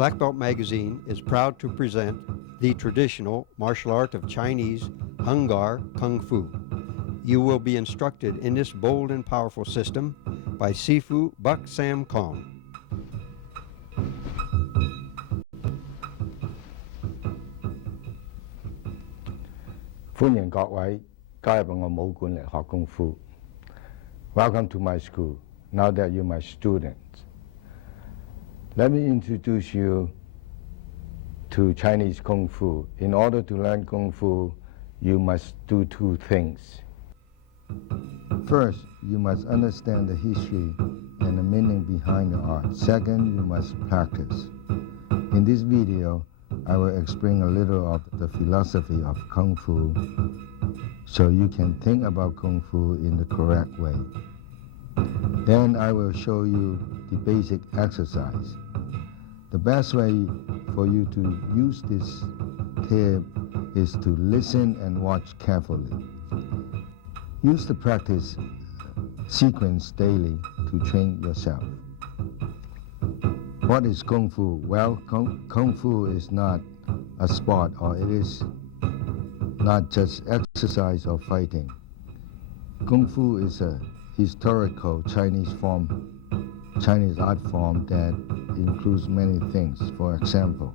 Black Belt Magazine is proud to present the traditional martial art of Chinese Gar Kung Fu. You will be instructed in this bold and powerful system by Sifu Buck Sam Kong. 歡迎各位加入我武館嚟學功夫。Welcome to my school. Now that you're my students, let me introduce you to Chinese Kung Fu. In order to learn Kung Fu, you must do two things. First, you must understand the history and the meaning behind the art. Second, you must practice. In this video, I will explain a little of the philosophy of Kung Fu so you can think about Kung Fu in the correct way. Then I will show you the basic exercise. The best way for you to use this tip is to listen and watch carefully. Use the practice sequence daily to train yourself. What is Kung Fu? Well, Kung Fu is not a sport, or it is not just exercise or fighting. Kung Fu is a historical Chinese art form that includes many things. For example,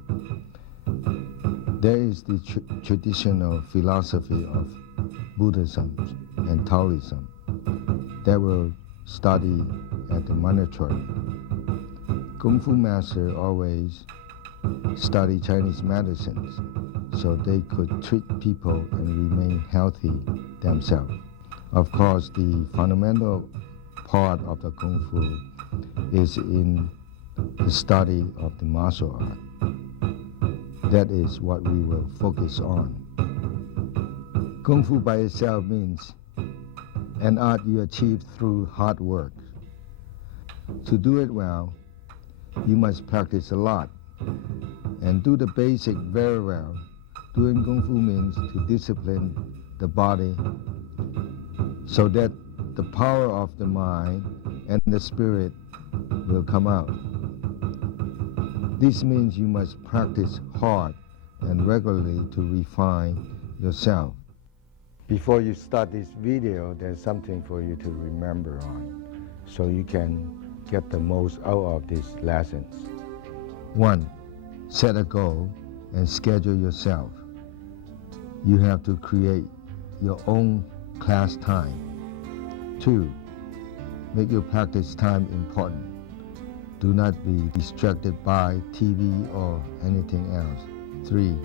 there is the traditional philosophy of Buddhism and Taoism that we'll study at the monastery. Kung Fu master always study Chinese medicines so they could treat people and remain healthy themselves. Of course, the fundamental part of the Kung Fu is in the study of the martial art. That is what we will focus on. Kung Fu by itself means an art you achieve through hard work. To do it well, you must practice a lot and do the basic very well. Doing Kung Fu means to discipline the body so that the power of the mind and the spirit will come out. This means you must practice hard and regularly to refine yourself. Before you start this video, there's something for you to remember on so you can get the most out of these lessons. 1. Set a goal and schedule yourself. You have to create your own class time. 2. Make your practice time important. Do not be distracted by TV or anything else. 3.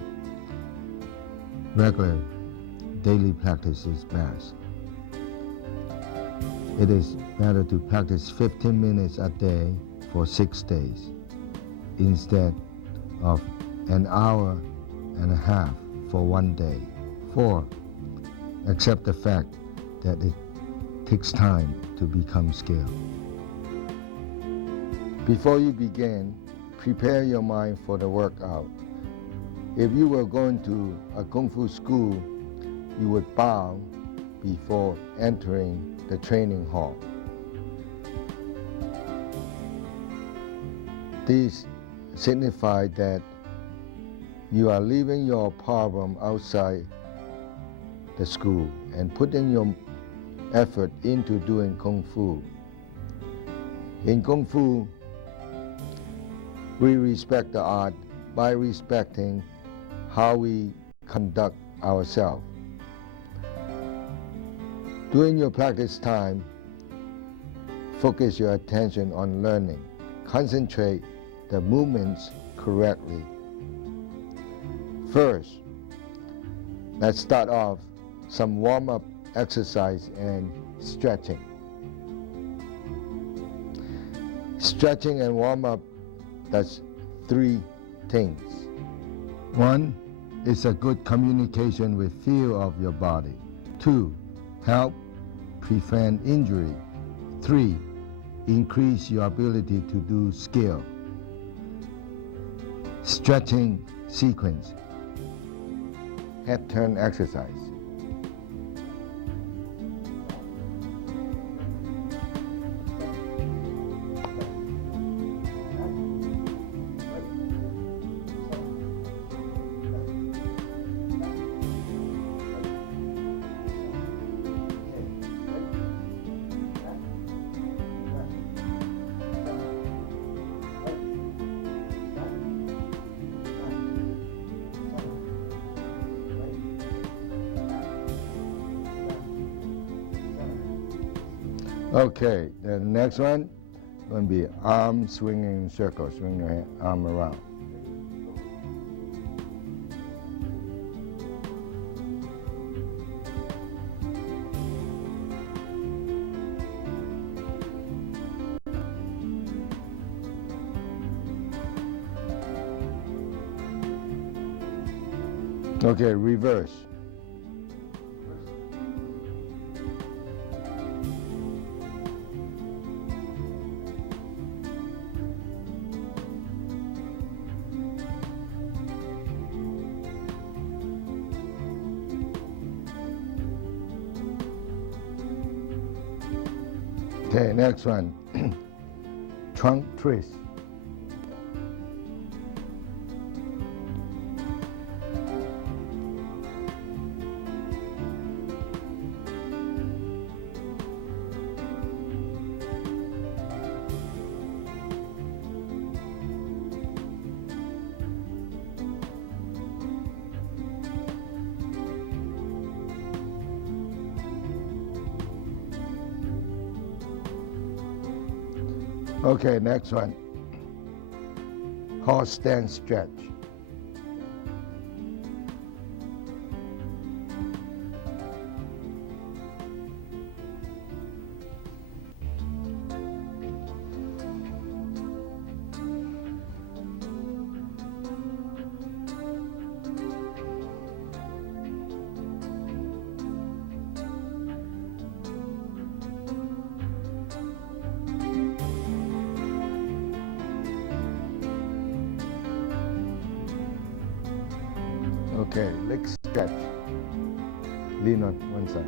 Regular daily practice is best. It is better to practice 15 minutes a day for 6 days instead of an hour and a half for 1 day. 4. Accept the fact that it takes time to become skilled. Before you begin, prepare your mind for the workout. If you were going to a Kung Fu school, you would bow before entering the training hall. This signifies that you are leaving your problem outside the school and putting your effort into doing Kung Fu. In Kung Fu, we respect the art by respecting how we conduct ourselves. During your practice time, focus your attention on learning. Concentrate the movements correctly. First, let's start off some warm-up exercise and stretching. Stretching and warm-up does 3 things. 1 is a good communication with feel of your body. 2, help prevent injury. 3, increase your ability to do skill. Stretching sequence. Head turn exercise. Okay, the next one going to be arm swinging in circle. Swing your arm around. Okay, reverse. Okay, next one. Trunk twist. Okay, next one. Horse stance stretch. Okay, leg stretch. Lean on one side.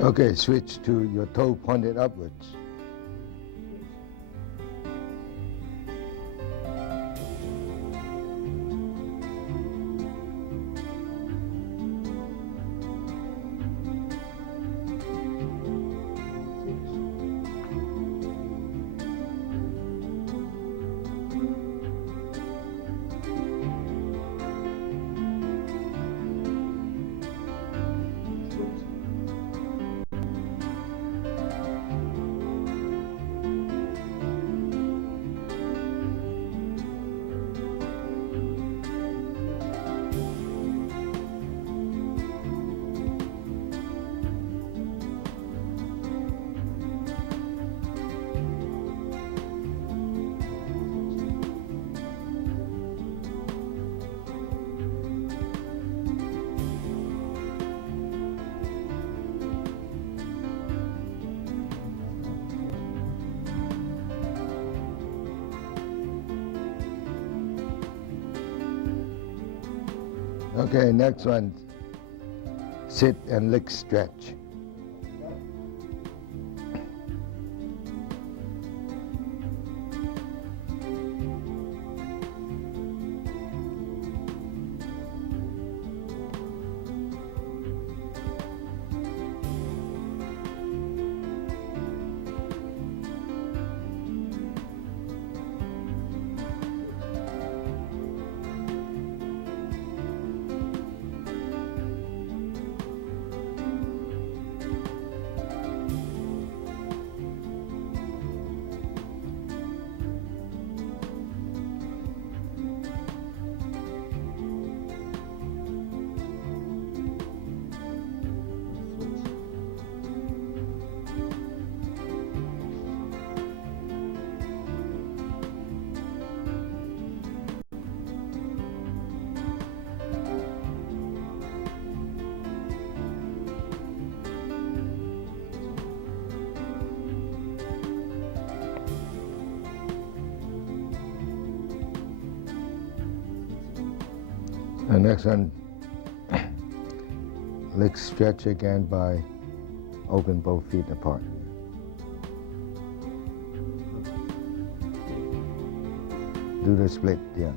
Okay, switch to your toe pointed upwards. Okay, next one. Sit and leg stretch. The next one, leg stretch again by open both feet apart. Do the split, yeah.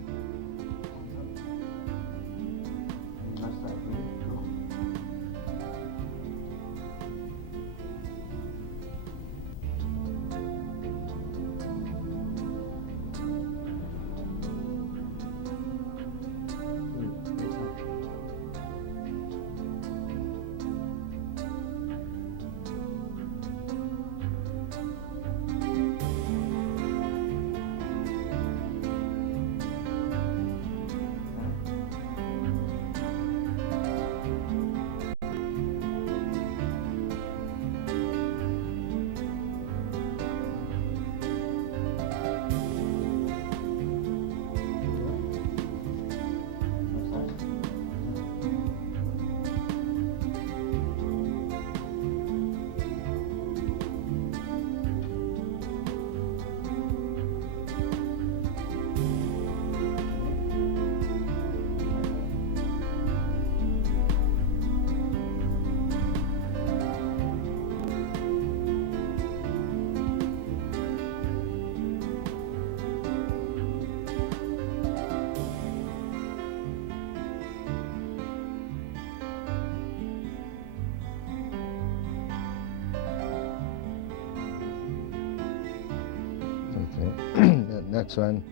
Okay. The next one,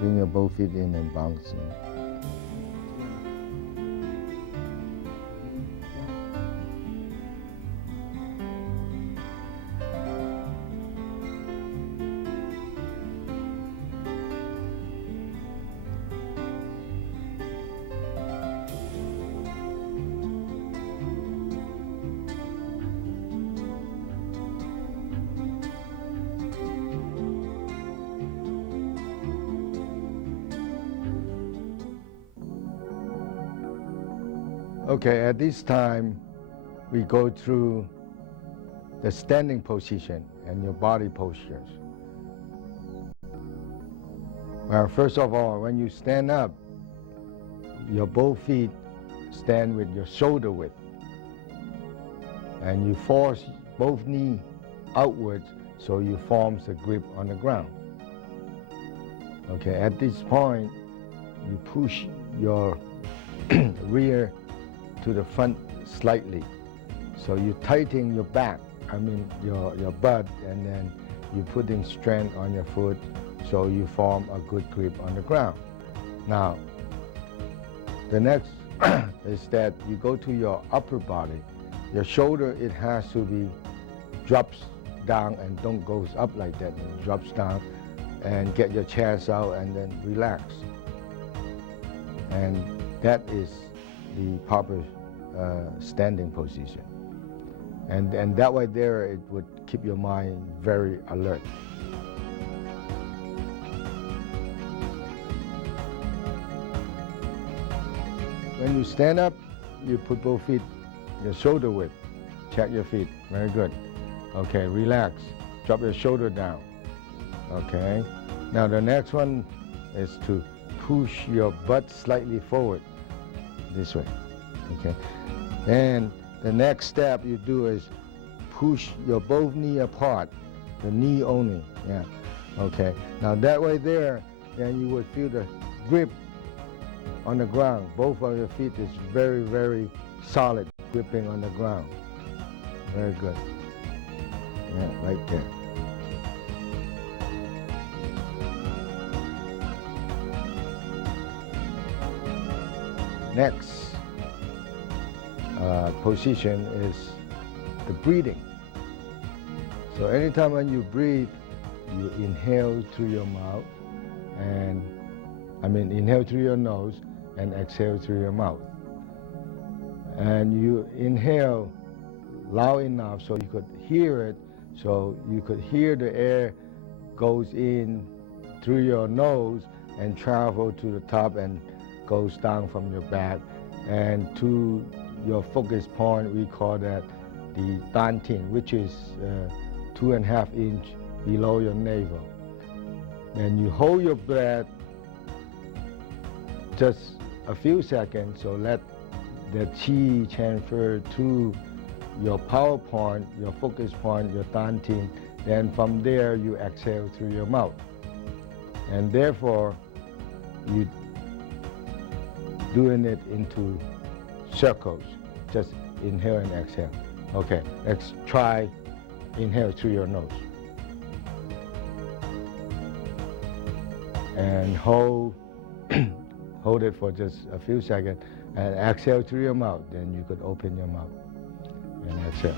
bring your both feet in and bounce in. Okay, at this time, we go through the standing position and your body postures. Well, first of all, when you stand up, your both feet stand with your shoulder width. And you force both knees outwards so you form a grip on the ground. Okay, at this point, you push your rear to the front slightly. So you tighten your back, your butt, and then you put in strength on your foot so you form a good grip on the ground. Now, the next is that you go to your upper body. Your shoulder, it has to be drops down and don't goes up like that. It drops down and get your chest out and then relax. And that is the proper standing position. And that way there, it would keep your mind very alert. When you stand up, you put both feet your shoulder width. Check your feet, very good. Okay, relax, drop your shoulder down. Okay, now the next one is to push your butt slightly forward, this way, okay? And the next step you do is push your both knee apart, the knee only, yeah, okay? Now that way there, then you would feel the grip on the ground. Both of your feet is very, very solid, gripping on the ground. Very good. Yeah, right there. Next position is the breathing. So anytime when you breathe, you inhale through your mouth, and inhale through your nose and exhale through your mouth. And you inhale loud enough so you could hear it, so you could hear the air goes in through your nose and travel to the top and goes down from your back and to your focus point. We call that the dantian, which is 2.5 inches below your navel. Then you hold your breath just a few seconds, so let the chi transfer to your power point, your focus point, your dantian. Then from there you exhale through your mouth. And therefore you doing it into circles. Just inhale and exhale. Okay, let's try inhale through your nose. And hold it for just a few seconds and exhale through your mouth. Then you could open your mouth and exhale.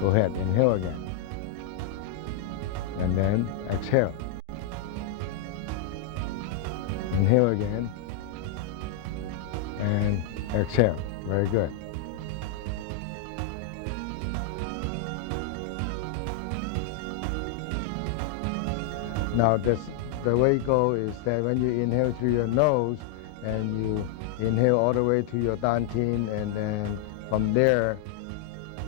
Go ahead, inhale again. And then exhale. Inhale again. And exhale. Very good. Now the way it goes is that when you inhale through your nose and you inhale all the way to your dantian, and then from there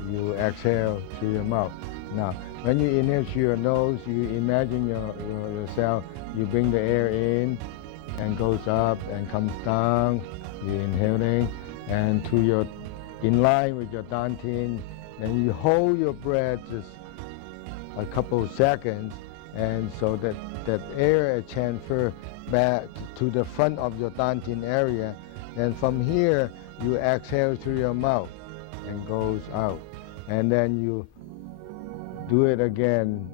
you exhale through your mouth. Now when you inhale through your nose, you imagine yourself, you bring the air in and goes up and comes down. You're inhaling and to your in line with your dantian, and you hold your breath just a couple of seconds, and so that air transfer back to the front of your dantian area. And from here you exhale through your mouth and goes out, and then you do it again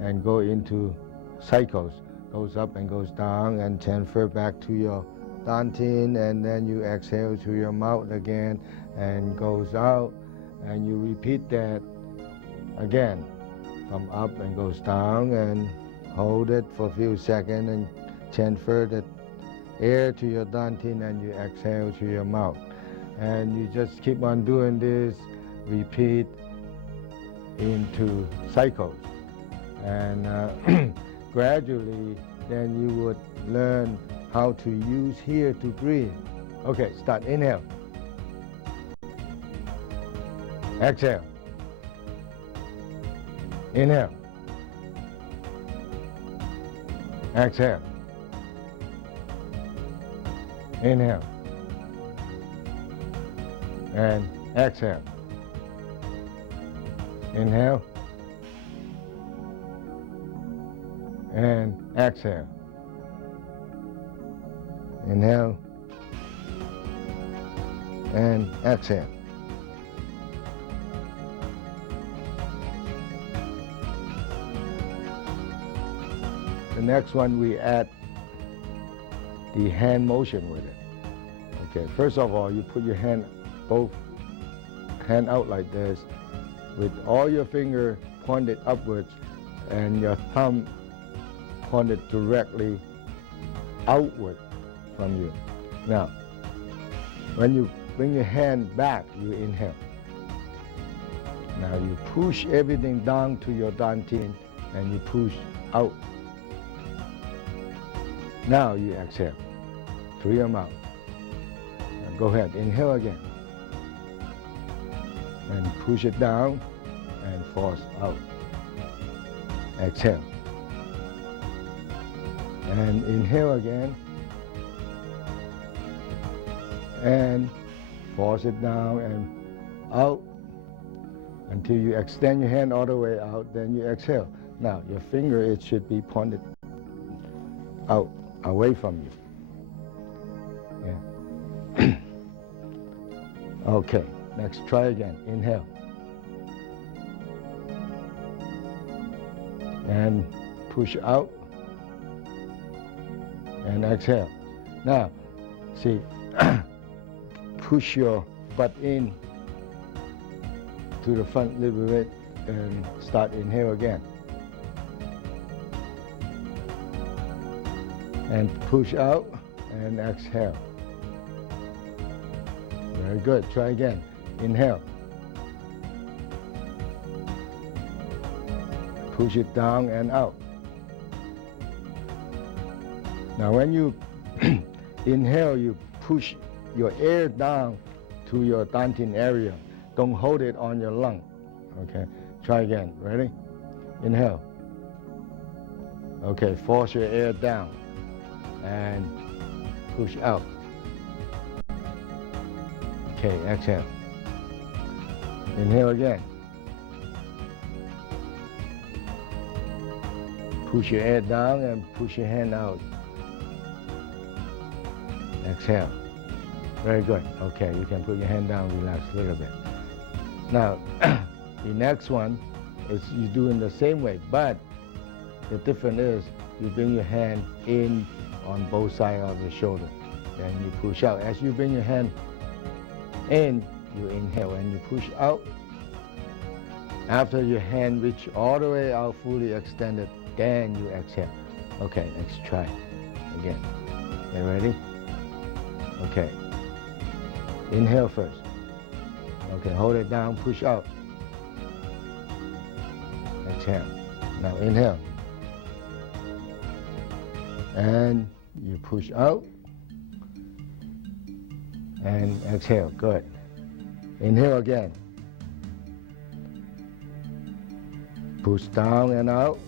and go into cycles, goes up and goes down and transfer back to your dantian, and then you exhale through your mouth again and goes out, and you repeat that again. Come up and goes down, and hold it for a few seconds and transfer the air to your dantian, and you exhale through your mouth. And you just keep on doing this, repeat into cycles. And gradually then you would learn how to use here to breathe. Okay, start. Inhale. Exhale. Inhale. Exhale. Inhale. And exhale. Inhale. And exhale. Inhale. And exhale. The next one, we add the hand motion with it. Okay, first of all, you put your hand, both hand out like this, with all your finger pointed upwards and your thumb pointed directly outward from you. Now, when you bring your hand back, you inhale. Now you push everything down to your dantian and you push out. Now you exhale through your mouth. Now go ahead, inhale again. And push it down and force out. Exhale. And inhale again. And force it down and out until you extend your hand all the way out, then you exhale. Now your finger, it should be pointed out, away from you. Yeah. Okay, next, try again. Inhale. And push out. And exhale. Now, see, push your butt in to the front a little bit and start inhale again. And push out and exhale. Very good. Try again. Inhale. Push it down and out. Now when you inhale, you push your air down to your dantian area. Don't hold it on your lung. Okay, try again. Ready? Inhale. Okay, force your air down and push out. Okay, exhale. Inhale again. Push your air down and push your hand out. Exhale. Very good. Okay, you can put your hand down, relax a little bit. Now, the next one is you do in the same way, but the difference is you bring your hand in on both sides of your shoulder. Then you push out. As you bring your hand in, you inhale and you push out. After your hand reach all the way out, fully extended, then you exhale. Okay, let's try again. Okay, ready? Okay. Inhale first. Okay, hold it down, push out. Exhale. Now inhale. And you push out. And exhale, good. Inhale again. Push down and out.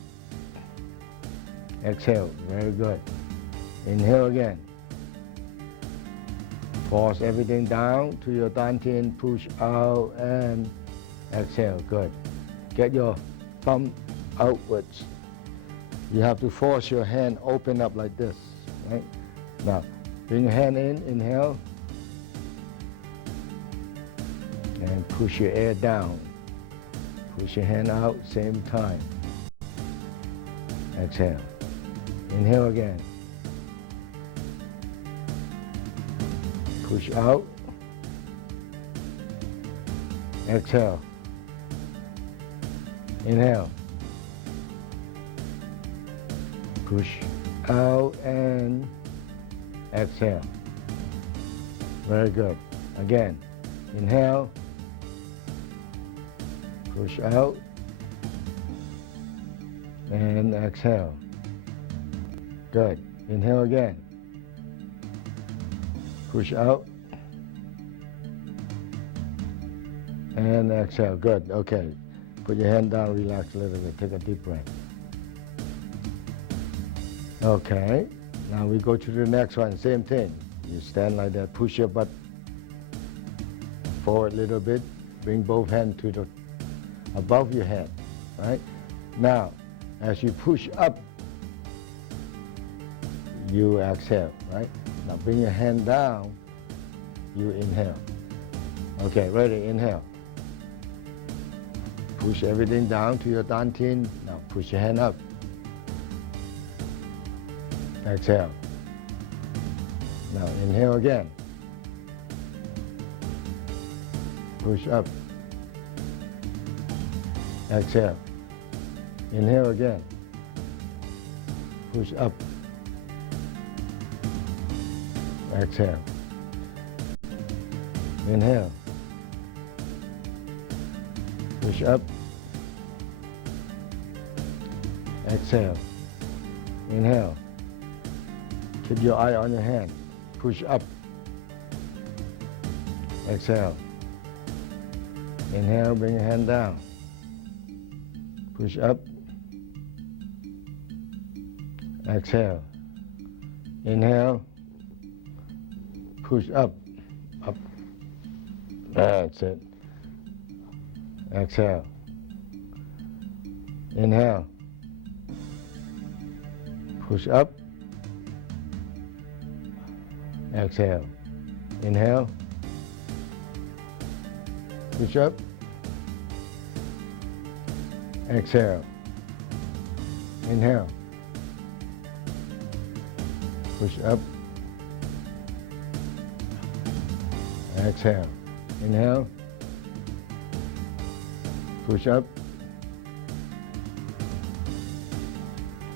Exhale, very good. Inhale again. Force everything down to your dantian, push out and exhale, good. Get your thumb outwards. You have to force your hand open up like this, right? Now, bring your hand in, inhale. And push your air down. Push your hand out, same time. Exhale. Inhale again. Push out. Exhale. Inhale. Push out and exhale. Very good. Again. Inhale. Push out. And exhale. Good. Inhale again. Push out. And exhale. Good. Okay. Put your hand down, relax a little bit. Take a deep breath. Okay. Now we go to the next one. Same thing. You stand like that. Push your butt forward a little bit. Bring both hands to the above your head. Right? Now, as you push up, you exhale, right? Now bring your hand down, you inhale. Okay, ready, inhale. Push everything down to your dantian. Now push your hand up. Exhale. Now inhale again. Push up. Exhale. Inhale again. Push up. Exhale. Inhale. Push up. Exhale. Inhale. Keep your eye on your hand. Push up. Exhale. Inhale, bring your hand down. Push up. Exhale. Inhale. Push up. Up. That's it. Exhale. Inhale. Push up. Exhale. Inhale. Push up. Exhale. Inhale. Push up. Exhale. Inhale. Push up.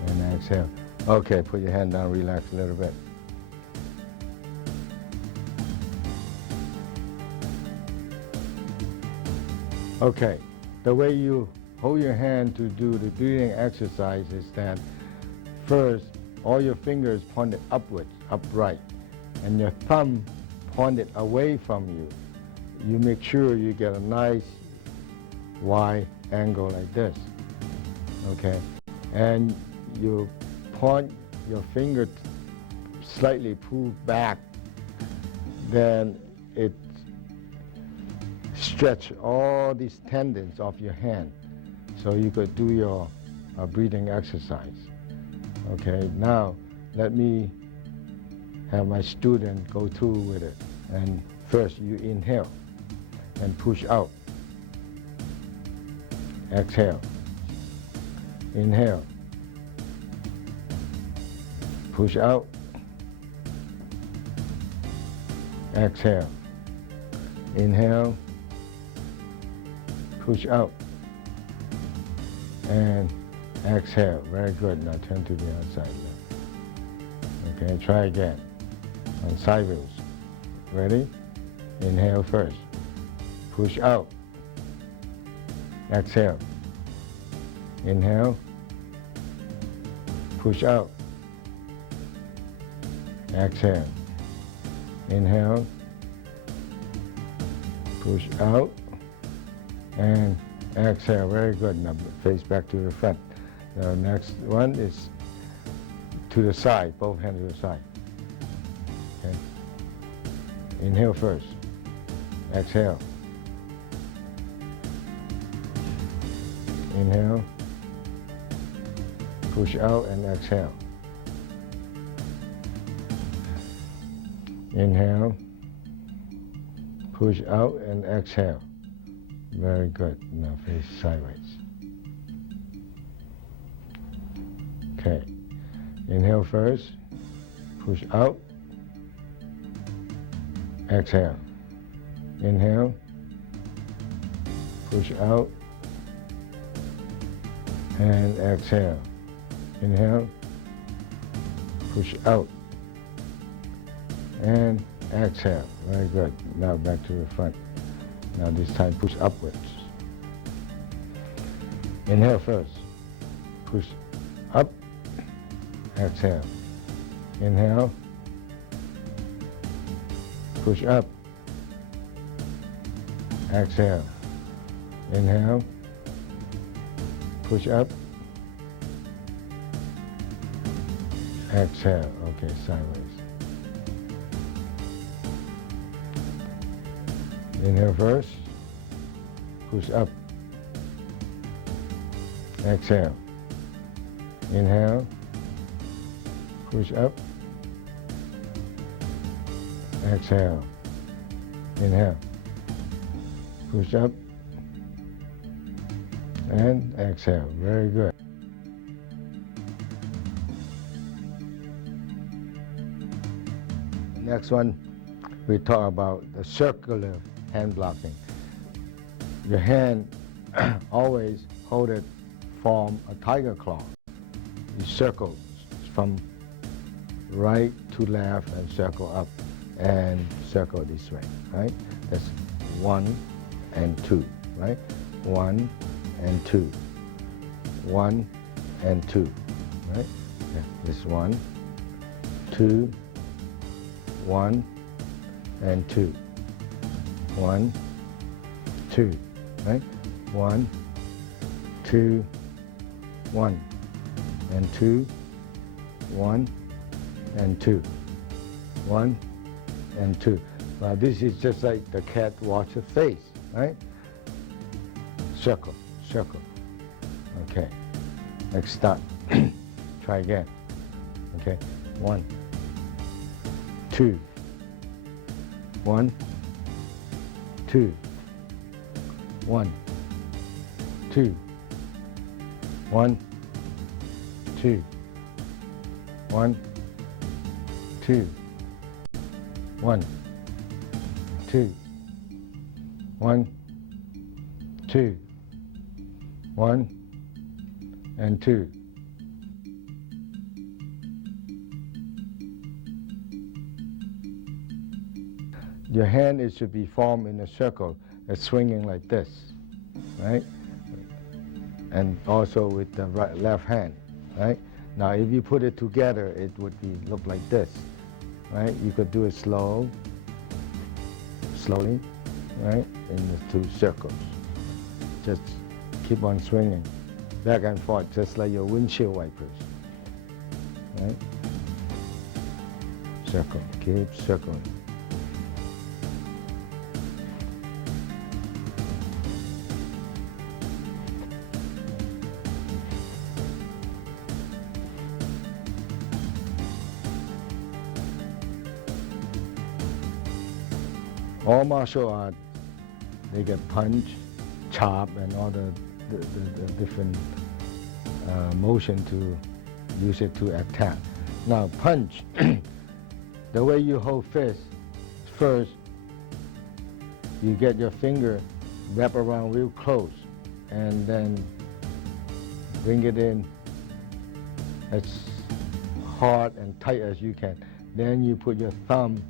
And exhale. Okay, put your hand down, relax a little bit. Okay, the way you hold your hand to do the breathing exercise is that first, all your fingers pointed upwards, upright, and your thumb pointed away from you. You make sure you get a nice wide angle like this, okay? And you point your finger slightly pull back, then it stretch all these tendons of your hand, so you could do your breathing exercise. Okay, now let me have my student go through with it. And first you inhale and push out. Exhale. Inhale. Push out. Exhale. Inhale. Push out. And exhale. Very good. Now turn to the other side. Okay, try again. On sideways. Ready? Inhale first. Push out. Exhale. Inhale. Push out. Exhale. Inhale. Push out. And exhale. Very good. Now face back to the front. The next one is to the side. Both hands to the side. Okay. Inhale first. Exhale. Inhale. Push out and exhale. Inhale. Push out and exhale. Very good. Now face sideways. Okay. Inhale first. Push out. Exhale. Inhale. Push out. And exhale. Inhale. Push out. And exhale. Very good. Now back to the front. Now this time push upwards. Inhale first. Push up. Exhale. Inhale. Push up. Exhale. Inhale. Push up. Exhale. Okay, sideways. Inhale first. Push up. Exhale. Inhale. Push up. Exhale. Inhale. Push up. And exhale. Very good. Next one, we talk about the circular hand blocking. Your hand always hold it, form a tiger claw. You circle from right to left and circle up and circle this way, right? That's 1 and 2, right? 1 and 2. 1 and 2, right? Yeah, this 1, 2, 1 and 2. 1, 2, right? 1, 2, 1 and 2, 1 and 2, 1 and 2. Now this is just like the cat watch a face, right? Circle, circle. Okay. Next start. Try again. Okay. 1, 2, 1, 2, 1, 2, 1, 2, 1, 2, 1, 2, 1, 2, 1 and 2. Your hand is to be formed in a circle, swinging like this, right? And also with the left hand, right? Now if you put it together, it would look like this, right? You could do it slowly, right? In the two circles. Just keep on swinging, back and forth, just like your windshield wipers, right? Circle. Keep circling. All martial art, they get punch, chop, and all the different motion to use it to attack. Now punch, the way you hold fist, first you get your finger wrap around real close and then bring it in as hard and tight as you can. Then you put your thumb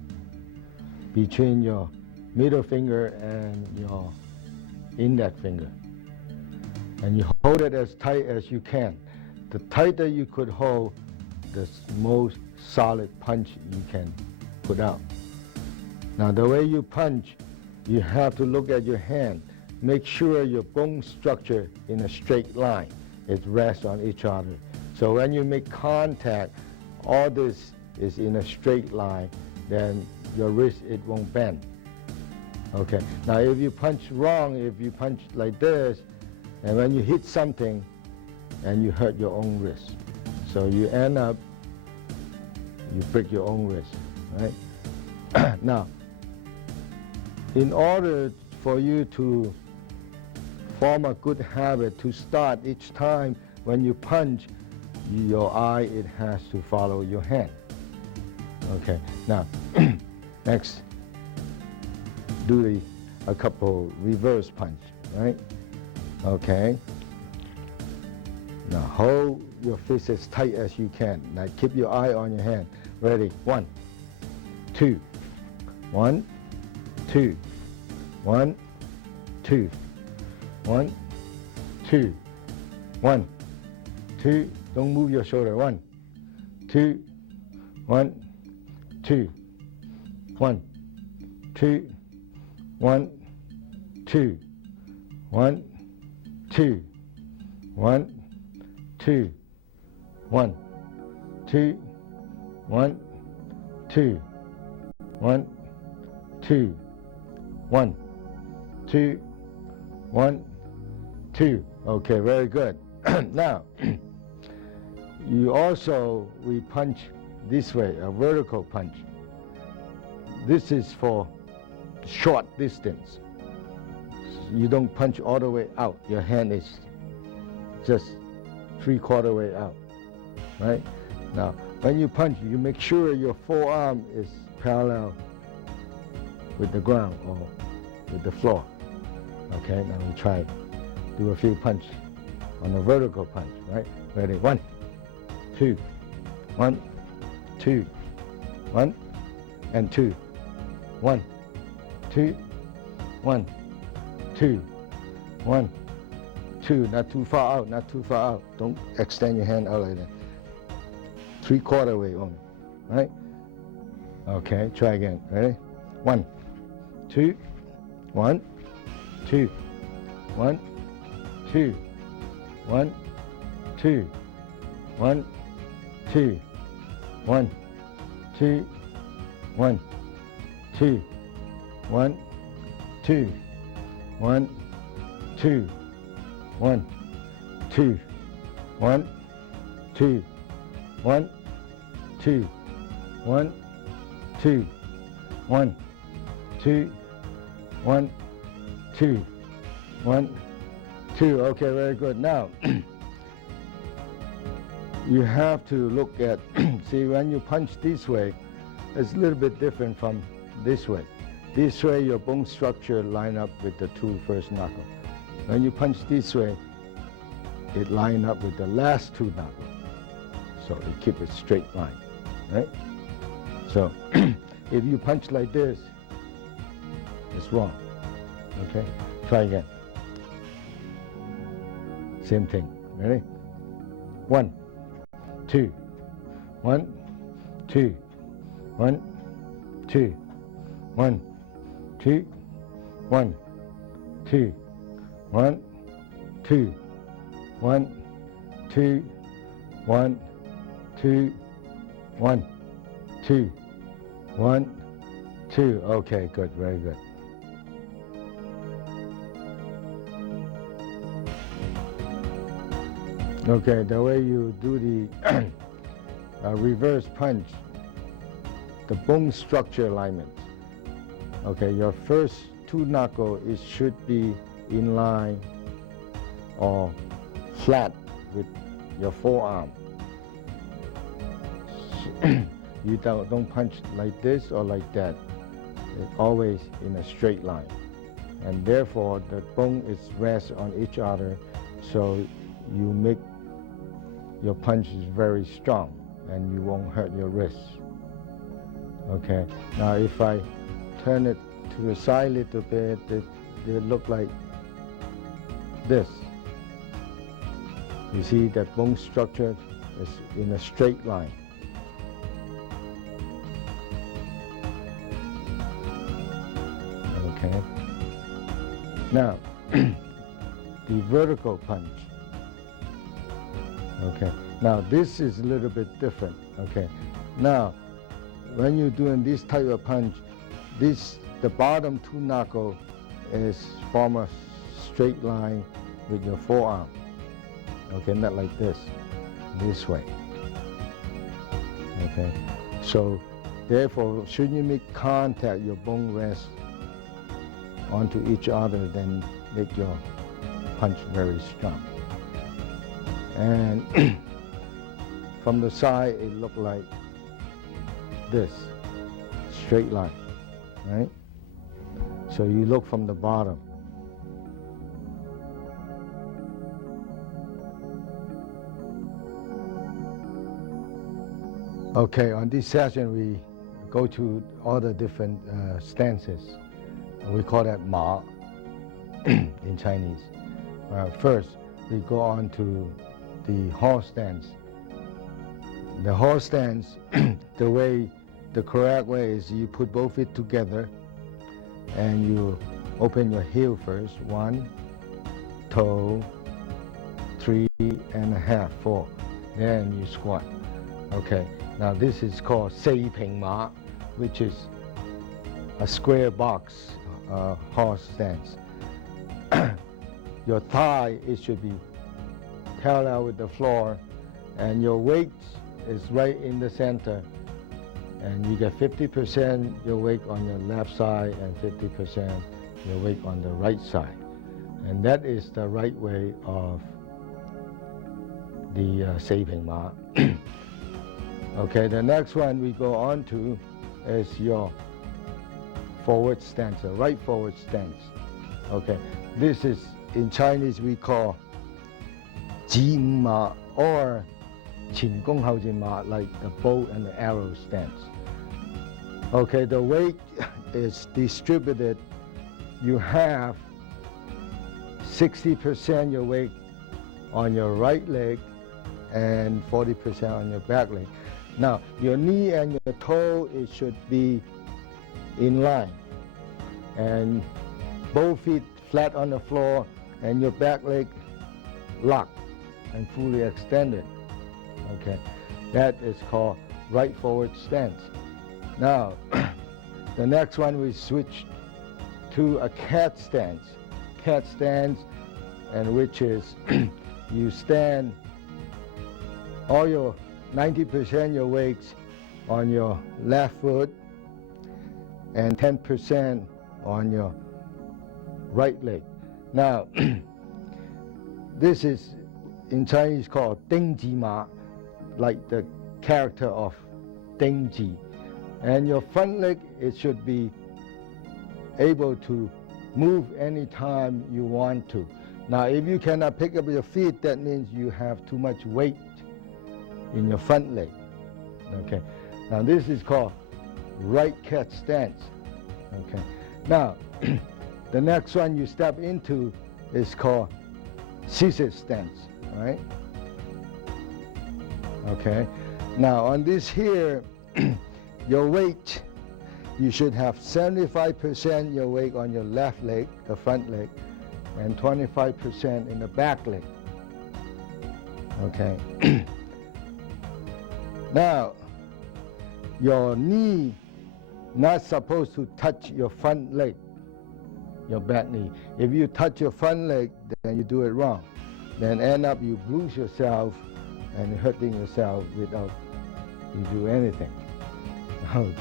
between your middle finger and your index finger. And you hold it as tight as you can. The tighter you could hold, the most solid punch you can put out. Now the way you punch, you have to look at your hand. Make sure your bone structure in a straight line. It rests on each other. So when you make contact, all this is in a straight line, then your wrist, it won't bend. Okay, now if you punch wrong, if you punch like this, and when you hit something, and you hurt your own wrist. So you end up, you break your own wrist, right? Now, in order for you to form a good habit to start each time when you punch, your eye, it has to follow your hand. Okay, now, next, do a couple reverse punch, right? Okay. Now hold your fist as tight as you can. Now keep your eye on your hand. Ready? 1, 2, 1, 2, 1, 2, 1, 2, 1, 2. Don't move your shoulder. 1, 2, 1, 2, 1, 2, 1, 2, 1, 2, 1, 2, 1, 2, 1, 2, 1, 2, 1, 2, 1, 2. Okay, very good. Now, we punch this way, a vertical punch. This is for short distance. You don't punch all the way out. Your hand is just 3/4 way out, right? Now, when you punch, you make sure your forearm is parallel with the ground or with the floor. Okay, now we try, do a few punch on a vertical punch, right? Ready? 1, 2, 1, 2, 1, and 2, 1, 2, 1, 2, 1, 2. Not too far out, not too far out. Don't extend your hand out like that. 3/4 way only, right? Okay, try again. Ready? 1, 2, 1, 2, 1, 2, 1, 2, 1, 2, 1, 2, 1, 2, 1, 2, 1, 2, 1, 2, 1, 2, 1, 2, 1, 2, 1, 2, 1, 2, 1, 2. Okay, very good. Now, you have to look at, see, when you punch this way, it's a little bit different from this way. This way, your bone structure line up with the 2 first knuckles. When you punch this way, it line up with the last 2 knuckles. So you keep it straight line, right? So if you punch like this, it's wrong, okay? Try again. Same thing, ready? 1, 2, 1, 2, 1, 2, 1, 2, 1, 2, 1, 2, 1, 2, 1, 2, 1, 2, 1, 2. Okay, good, very good. Okay, the way you do the reverse punch, the bone structure alignment. Okay, your first 2 knuckles should be in line or flat with your forearm. You don't punch like this or like that. It's always in a straight line. And therefore, the bone is rest on each other, so you make your punch is very strong and you won't hurt your wrists. Okay, now if I turn it to the side a little bit, they look like this. You see that bone structure is in a straight line. Okay. Now, the vertical punch. Okay. Now this is a little bit different. Okay. Now, when you're doing this type of punch, the bottom 2 knuckles is form a straight line with your forearm. Okay, not like this way. Okay. So, therefore, should you make contact, your bone rest onto each other, then make your punch very strong. And from the side, it look like this, straight line, right? So you look from the bottom. Okay, on this session, we go to all the different stances. We call that ma in Chinese. First, we go on to the horse stance. The horse stance, the correct way is you put both feet together and you open your heel first. 1, 2, 3.5, 4. Then you squat. Okay, now this is called 四平馬, which is a square box horse stance. Your thigh, it should be parallel with the floor, and your weight is right in the center, and you get 50% your weight on your left side and 50% your weight on the right side, and that is the right way of the 四平馬. Okay, the next one we go on to is your forward stance, a right forward stance. Okay, this is in Chinese we call 子午馬 or 前弓後箭馬, like the bow and the arrow stance. Okay, the weight is distributed. You have 60% your weight on your right leg and 40% on your back leg. Now, your knee and your toe, it should be in line, and both feet flat on the floor, and your back leg locked and fully extended. Okay, that is called right forward stance. Now, the next one we switch to a cat stance. Cat stance, and which is you stand all your 90% your weight on your left foot and 10% on your right leg. Now, this is in Chinese called 丁字馬, like the character of 丁字. And your front leg, it should be able to move anytime you want to. Now, if you cannot pick up your feet, that means you have too much weight in your front leg. Okay, now this is called right cat stance. Okay, now the next one you step into is called scissor stance, right? Okay, now on this here, your weight, you should have 75% your weight on your left leg, the front leg, and 25% in the back leg. Okay. Now, your knee not supposed to touch your front leg, your back knee. If you touch your front leg, then you do it wrong. Then end up you bruise yourself and hurting yourself without you do anything. Okay,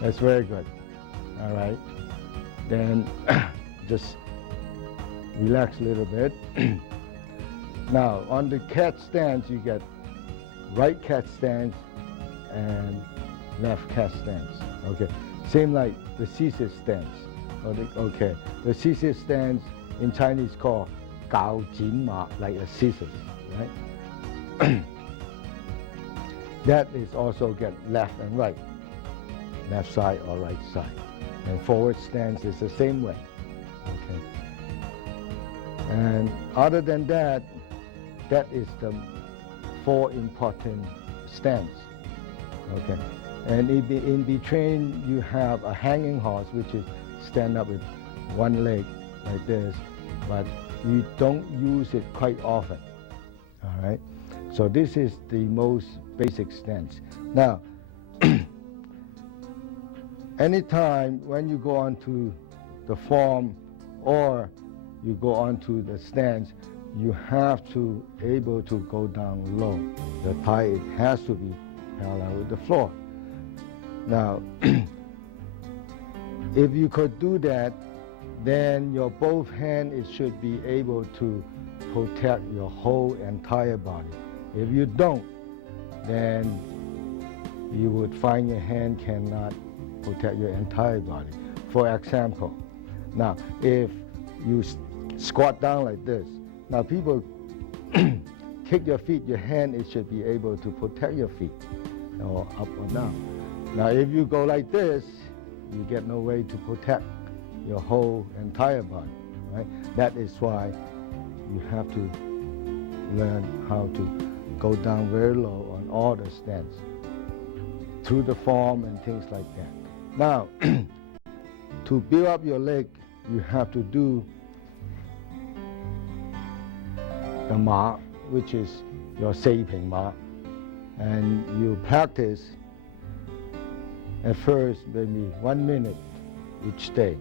that's very good. All right, then just relax a little bit. Now on the cat stance, you get right cat stance and left cat stance. Okay, same like the scissors stance. Okay, the scissors stance in Chinese called gao jin ma, like a scissors, right? That is also get left and right, left side or right side. And forward stance is the same way. Okay. And other than that, that is the 4 important stance. Okay. And in between, you have a hanging horse, which is stand up with one leg like this, but you don't use it quite often. All right. So this is the most basic stance. Now, anytime when you go onto the form or you go onto the stance, you have to able to go down low. The thigh, it has to be parallel with the floor. Now, if you could do that, then your both hands, it should be able to protect your whole entire body. If you don't, then you would find your hand cannot protect your entire body. For example, now if you squat down like this, now people kick your feet, your hand, it should be able to protect your feet, or up or down. Now if you go like this, you get no way to protect your whole entire body, right? That is why you have to learn how to go down very low on all the stance, through the form and things like that. Now, to build up your leg, you have to do the ma, which is your seiping ma, and you practice at first maybe 1 minute each day,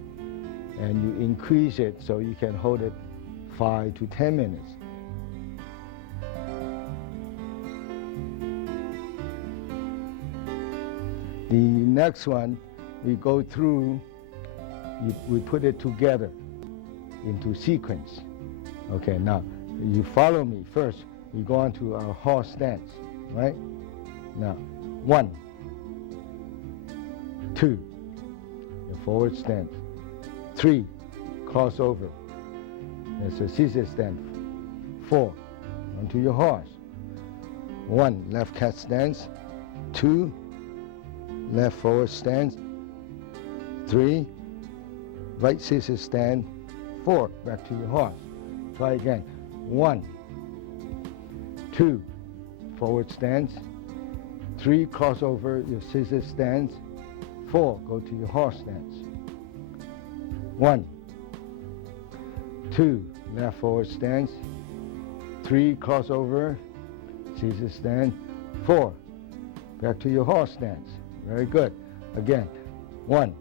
and you increase it so you can hold it 5 to 10 minutes. The next one, we go through, we put it together into sequence. Okay, now you follow me. First, we go on to our horse stance, right? Now, 1, 2, the forward stance. 3, crossover. That's a scissor stance. 4, onto your horse. 1, left cat stance. 2, left forward stance. 3, right scissor stand. 4, back to your horse. Try again. 1, 2, forward stance. 3, crossover your scissor stance. 4, go to your horse stance. 1, 2, left forward stance. 3, crossover, scissor stand. 4, back to your horse stance. Very good. Again, 1,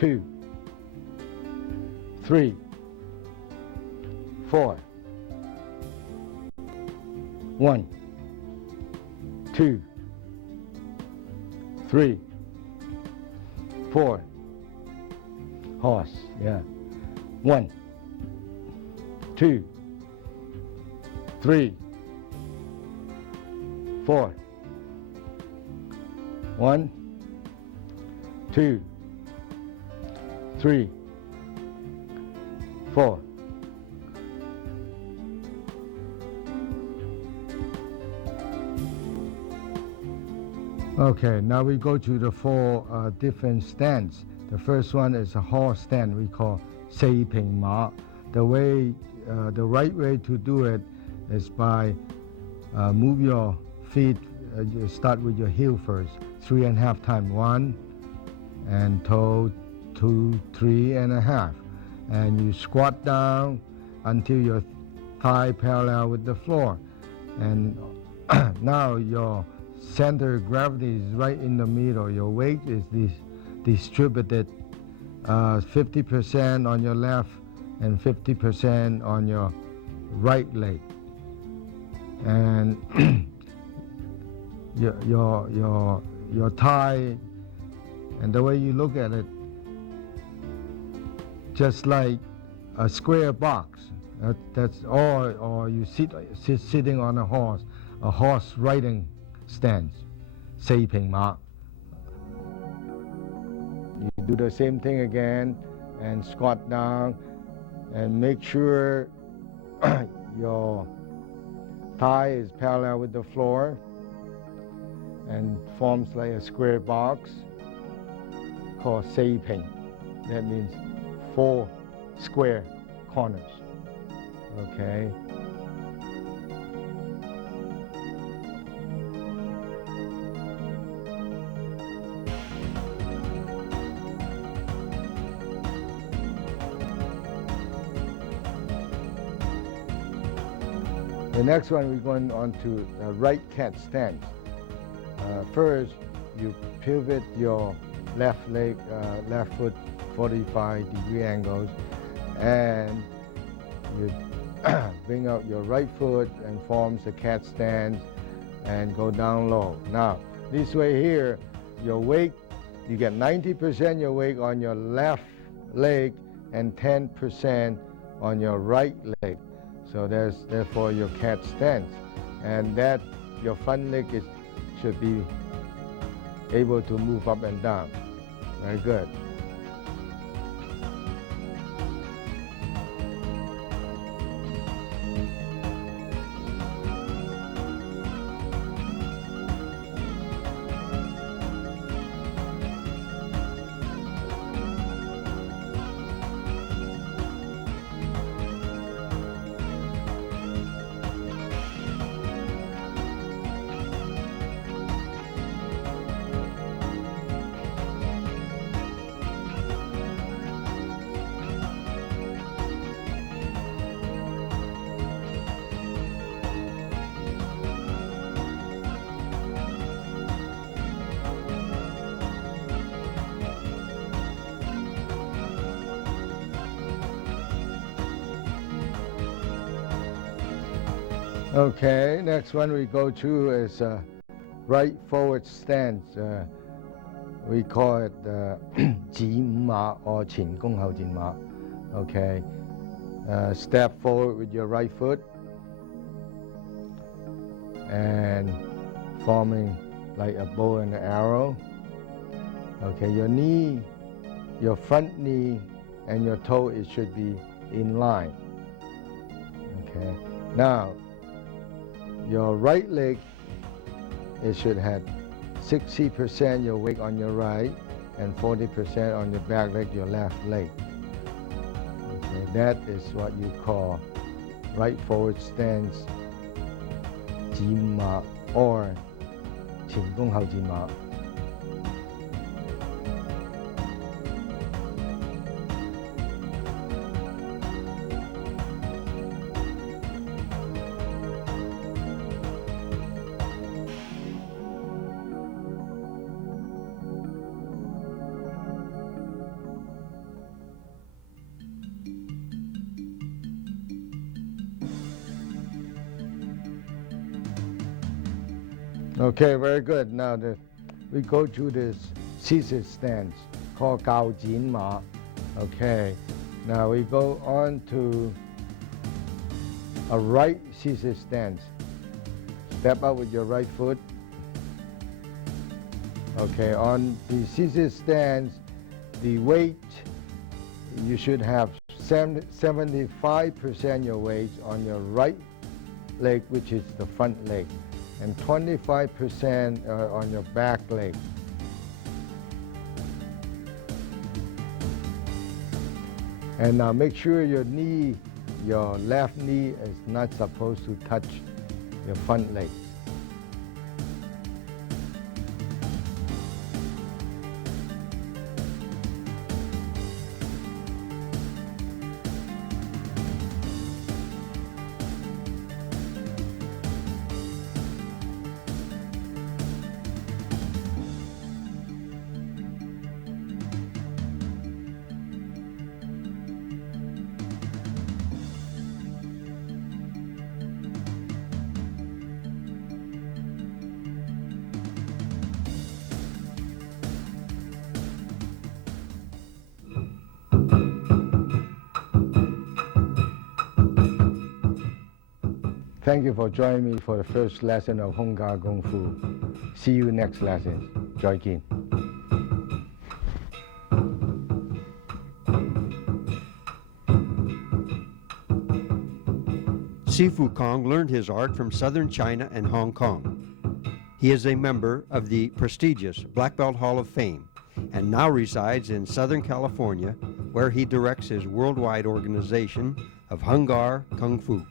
2, 3, 4. 1, 2, 3, 4. Horse, yeah. 1, 2, 3, 4. 1, 2, 3, 4. Okay, now we go to the 4 different stands. The first one is a horse stand we call seiping ma. The right way to do it is by move your feet. You start with your heel first, 3.5 times. 1 and toe, 2, 3.5, and you squat down until your thigh parallel with the floor. And now your center of gravity is right in the middle. Your weight is distributed 50% on your left and 50% on your right leg. And your thigh, and the way you look at it, just like a square box. That's all. Or you sitting on a horse riding stance. 四平馬. You do the same thing again and squat down and make sure your thigh is parallel with the floor and forms like a square box called 四平. That means 4 square corners. Okay. The next one, we're going on to the right cat stance. First, you pivot your left leg, left foot 45-degree angles, and you bring out your right foot and forms a cat stance and go down low. Now, this way here, your weight, you get 90% your weight on your left leg and 10% on your right leg. So therefore your cat stance, and that your front leg should be able to move up and down. Very good. Okay, next one we go to is right forward stance. We call it 子午馬 or 前弓後箭馬. Okay, step forward with your right foot and forming like a bow and arrow. Okay, your knee, your front knee and your toe, it should be in line. Okay, now your right leg, it should have 60% your weight on your right and 40% on your back leg, your left leg. Okay, that is what you call right forward stance 子午馬 or 前弓後箭馬. Okay, very good. Now we go to this scissors stance called 鉸剪馬. Okay, now we go on to a right scissors stance. Step out with your right foot. Okay, on the scissors stance, the weight, you should have 75% your weight on your right leg, which is the front leg, and 25% on your back leg. And now make sure your knee, your left knee is not supposed to touch your front leg. Thank you for joining me for the first lesson of Gar Kung Fu. See you next lesson. Joy Kin. Sifu Kong learned his art from southern China and Hong Kong. He is a member of the prestigious Black Belt Hall of Fame and now resides in Southern California, where he directs his worldwide organization of Gar Kung Fu.